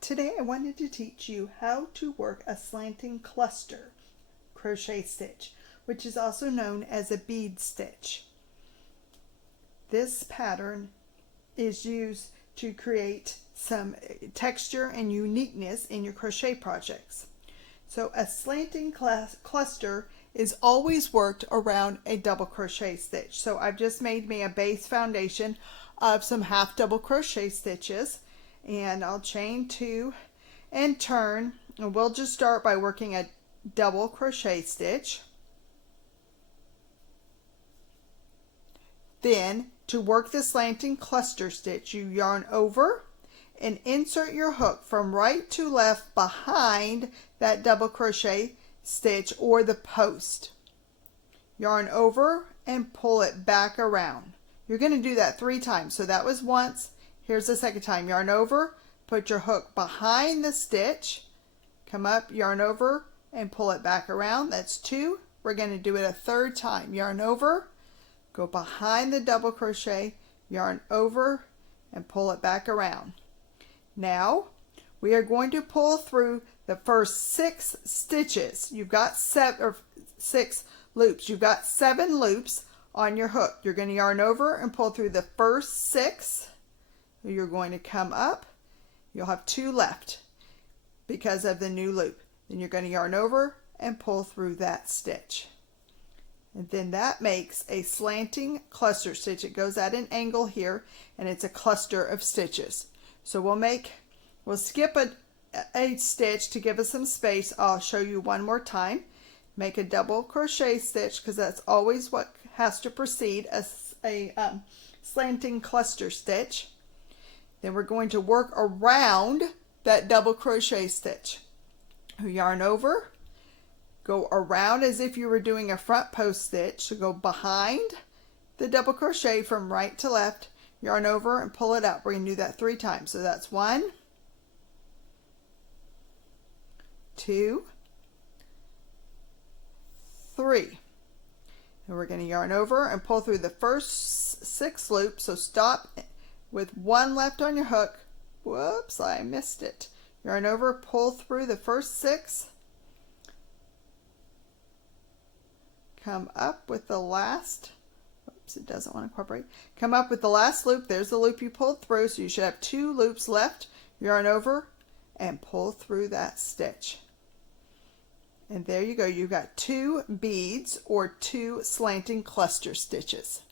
Today I wanted to teach you how to work a slanting cluster crochet stitch, which is also known as a bead stitch. This pattern is used to create some texture and uniqueness in your crochet projects. So a slanting cluster is always worked around a double crochet stitch. So I've just made me a base foundation of some half double crochet stitches, and I'll chain 2 and turn, and we'll just start by working a double crochet stitch. Then to work the slanting cluster stitch, you yarn over and insert your hook from right to left behind that double crochet stitch or the post. Yarn over and pull it back around. You're going to do that 3 times. So that was once. Here's the second time. Yarn over, put your hook behind the stitch, come up, yarn over, and pull it back around. That's 2. We're going to do it a 3rd time. Yarn over, go behind the double crochet, yarn over, and pull it back around. Now we are going to pull through the first 6 stitches. You've got 6 loops. You've got 7 loops on your hook. You're going to yarn over and pull through the first 6. You're going to come up. You'll have 2 left because of the new loop. Then you're going to yarn over and pull through that stitch. And then that makes a slanting cluster stitch. It goes at an angle here, and it's a cluster of stitches. So we'll skip a stitch to give us some space. I'll show you one more time. Make a double crochet stitch because that's always what has to precede a slanting cluster stitch. Then we're going to work around that double crochet stitch. Yarn over, go around as if you were doing a front post stitch. So go behind the double crochet from right to left, yarn over and pull it up. We're going to do that 3 times. So that's 1, 2, 3. And we're going to yarn over and pull through the first 6 loops. So stop with 1 left on your hook. Whoops, I missed it. Yarn over, pull through the first 6. Come up with the last, oops, it doesn't want to incorporate. Come up with the last loop. There's the loop you pulled through, so you should have 2 loops left. Yarn over and pull through that stitch. And there you go. You've got 2 beads or 2 slanting cluster stitches.